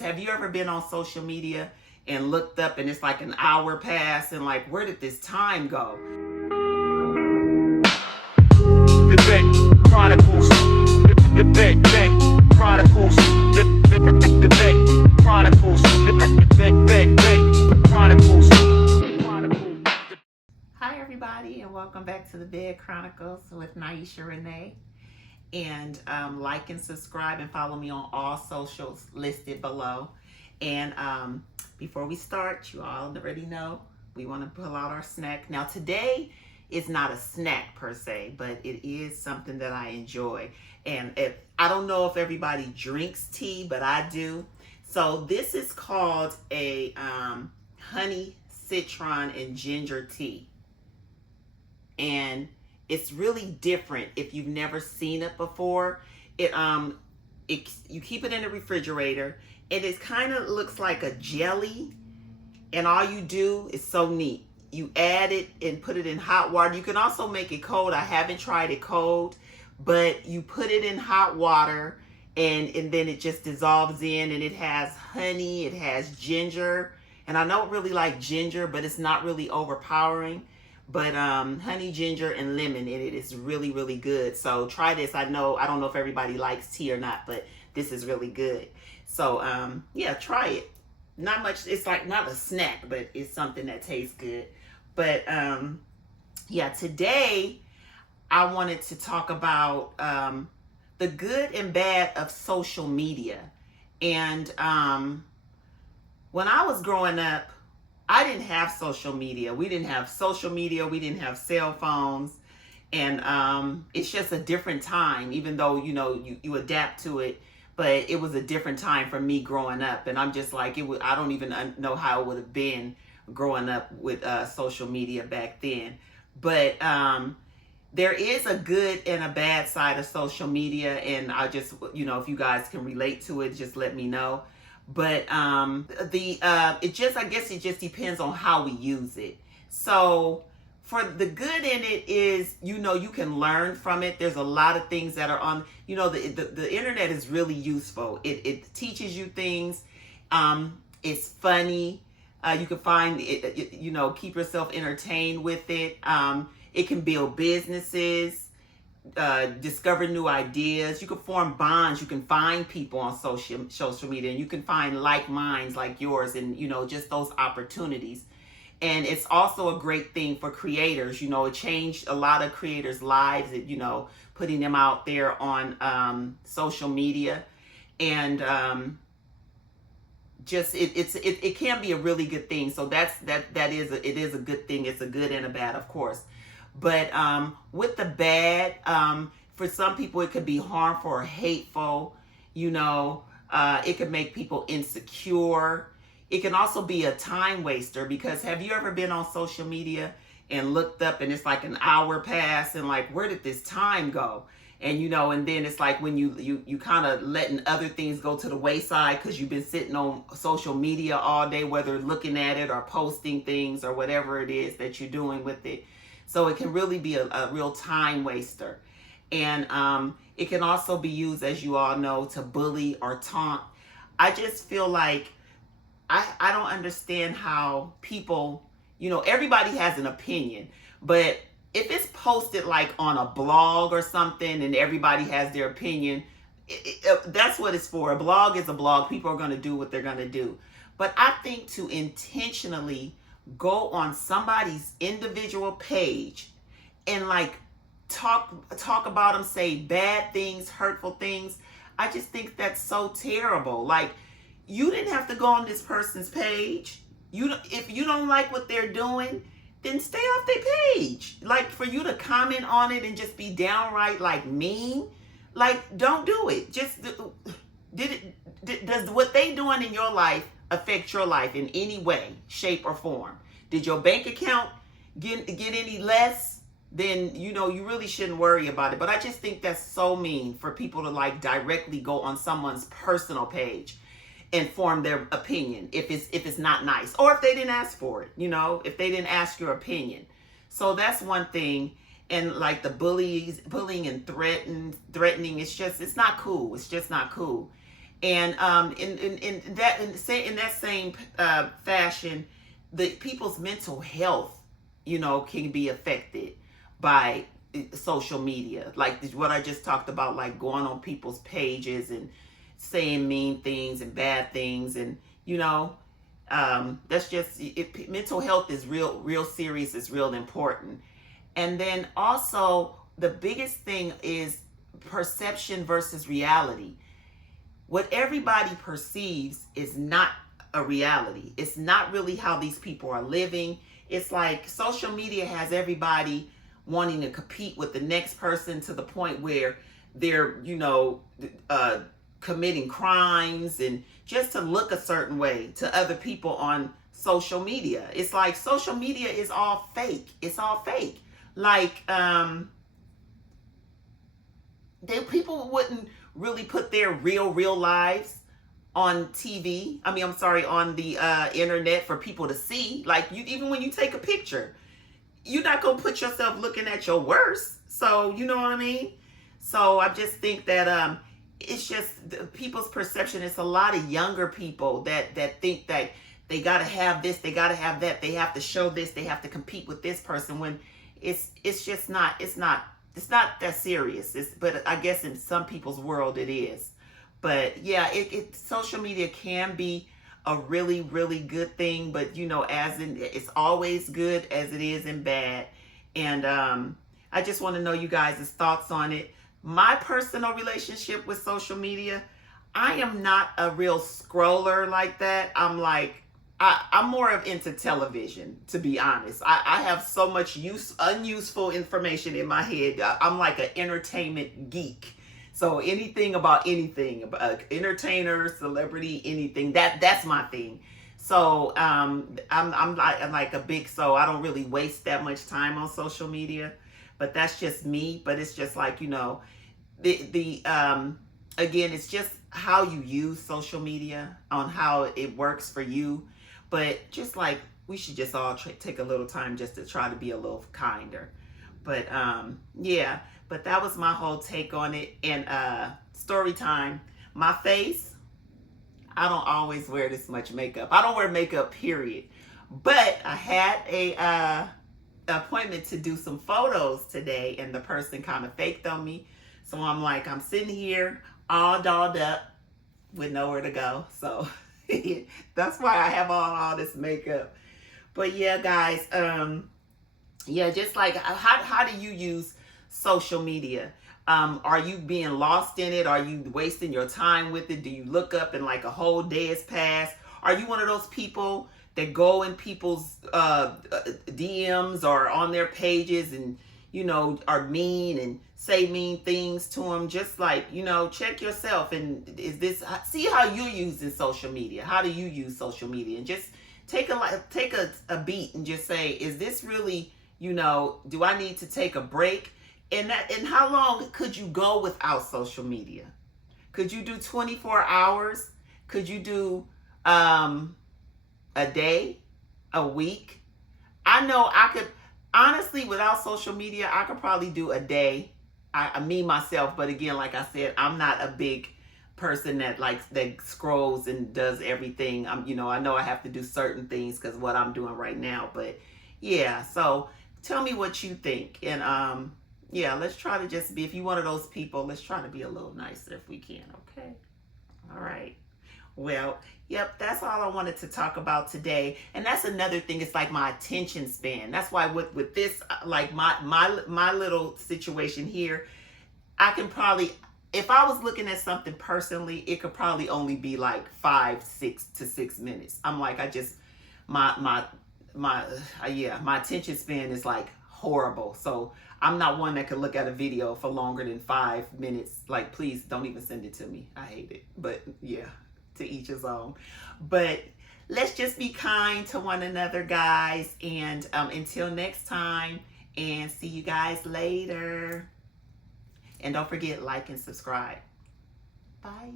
Have you ever been on social media and looked up and it's like an hour passed and like, where did this time go? The Chronicles. The Chronicles. The Chronicles. Chronicles. Hi everybody, and welcome back to the Bed Chronicles with Niysha Renee. And like and subscribe and follow me on all socials listed below. And before we start, you all already know we want to pull out our snack. Now today is not a snack per se, but it is something that I enjoy. And I don't know if everybody drinks tea, but I do. So this is called a honey, citron, and ginger tea. And it's really different if you've never seen it before. You keep it in the refrigerator, and it kind of looks like a jelly. And all you do is so neat. You add it and put it in hot water. You can also make it cold. I haven't tried it cold, but you put it in hot water, and then it just dissolves in, and it has honey, it has ginger. And I don't really like ginger, but it's not really overpowering. But honey, ginger, and lemon in it is really, really good. So try this. I don't know if everybody likes tea or not, but this is really good. So yeah, try it. Not much, it's like not a snack, but it's something that tastes good. But yeah, today I wanted to talk about the good and bad of social media. And when I was growing up, I didn't have social media. We didn't have social media. We didn't have cell phones. And it's just a different time, even though, you adapt to it. But it was a different time for me growing up. And I'm just like, I don't even know how it would have been growing up with social media back then. But there is a good and a bad side of social media. And I just, if you guys can relate to it, just let me know. But I guess it just depends on how we use it. So for the good in it is, you can learn from it. There's a lot of things that are on, the internet is really useful. It teaches you things. It's funny. You can find it, keep yourself entertained with it. It can build businesses. Discover new ideas. You can form bonds. You can find people on social media, and you can find like minds like yours, and just those opportunities. And it's also a great thing for creators. It changed a lot of creators' lives. Putting them out there on social media, and it can be a really good thing. So it is a good thing. It's a good and a bad, of course. But with the bad, for some people, it could be harmful or hateful. It could make people insecure. It can also be a time waster, because have you ever been on social media and looked up and it's like an hour passed and like, where did this time go? And, and then it's like when you kind of letting other things go to the wayside because you've been sitting on social media all day, whether looking at it or posting things or whatever it is that you're doing with it. So it can really be a real time waster. And it can also be used, as you all know, to bully or taunt. I just feel like I don't understand how people, everybody has an opinion, but if it's posted like on a blog or something and everybody has their opinion, that's what it's for. A blog is a blog. People are going to do what they're going to do. But I think to intentionally go on somebody's individual page and like talk about them, say bad things, hurtful things, I just think that's so terrible. Like, you didn't have to go on this person's page. If you don't like what they're doing, then stay off their page. Like, for you to comment on it and just be downright like mean, like, don't do it. Just does what they doing in your life affect your life in any way, shape, or form? Did your bank account get any less? Then you really shouldn't worry about it. But I just think that's so mean for people to like directly go on someone's personal page and form their opinion if it's not nice, or if they didn't ask for it, if they didn't ask your opinion. So that's one thing. And like the bullying and threatening, it's not cool. It's just not cool. And in that same fashion, the people's mental health, can be affected by social media, like what I just talked about, like going on people's pages and saying mean things and bad things, and that's just mental health is real serious, is real important. And then also the biggest thing is perception versus reality. What everybody perceives is not a reality. It's not really how these people are living. It's like social media has everybody wanting to compete with the next person to the point where they're, committing crimes and just to look a certain way to other people on social media. It's like social media is all fake. It's all fake. Like, people wouldn't really put their real lives on TV. On the internet for people to see. Like, even when you take a picture, you're not gonna put yourself looking at your worst. So you know what I mean. So I just think that it's just people's perception. It's a lot of younger people that think that they gotta have this, they gotta have that, they have to show this, they have to compete with this person, when it's just not. It's not that serious. But I guess in some people's world it is. But yeah, social media can be a really, really good thing, but it's always good as it is in bad. And I just want to know you guys' thoughts on it. My personal relationship with social media, I am not a real scroller like that. I'm more of into television, to be honest. I have so much unuseful information in my head. I'm like an entertainment geek. So anything about entertainer, celebrity, anything, that's my thing. So I'm like a big, so I don't really waste that much time on social media. But that's just me. But it's just like, again, it's just how you use social media, on how it works for you. But just like, we should just all take a little time just to try to be a little kinder. But yeah, but that was my whole take on it. And story time. My face, I don't always wear this much makeup. I don't wear makeup, period. But I had a appointment to do some photos today, and the person kind of faked on me. So I'm sitting here all dolled up with nowhere to go. So that's why I have all this makeup. But yeah, guys, just like, how do you use social media? Are you being lost in it? Are you wasting your time with it? Do you look up and like a whole day has passed? Are you one of those people that go in people's DMs or on their pages and are mean and say mean things to them? Just like, check yourself. And see how you're using social media. How do you use social media? And just take a beat and just say, is this really, do I need to take a break? And how long could you go without social media? Could you do 24 hours? Could you do a day, a week? I know I could, honestly, without social media, I could probably do a day. Me myself, but again, like I said, I'm not a big person that scrolls and does everything. I know I have to do certain things because what I'm doing right now. But yeah, so tell me what you think. And yeah, let's try to just be, if you're one of those people, let's try to be a little nicer if we can, okay? All right. Well, yep, that's all I wanted to talk about today. And that's another thing, it's like my attention span. That's why with this, like my little situation here, I can probably, if I was looking at something personally, it could probably only be like 6 to 6 minutes. I'm like, my attention span is like horrible. So I'm not one that could look at a video for longer than 5 minutes. Like, please don't even send it to me. I hate it. But yeah, to each his own. But let's just be kind to one another, guys. And until next time, and see you guys later. And don't forget, like and subscribe. Bye.